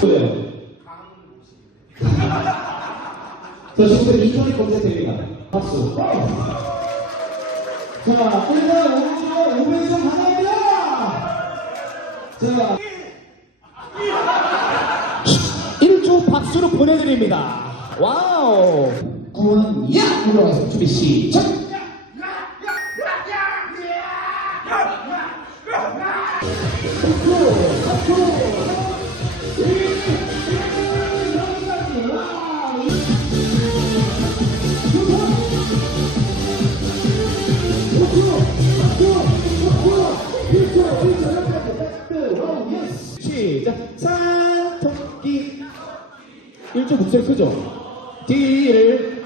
그래요. 저 지금 인터넷 검색됩니다. 박수. 자, 일단 오른쪽 500점 하나입니다. 자, 1조 박수로 보내드립니다. 와우. 구원 야! 물어와서 준비 시작! 박수! 박수! 시작! 산토끼 1초 목소리 크죠? 뒤를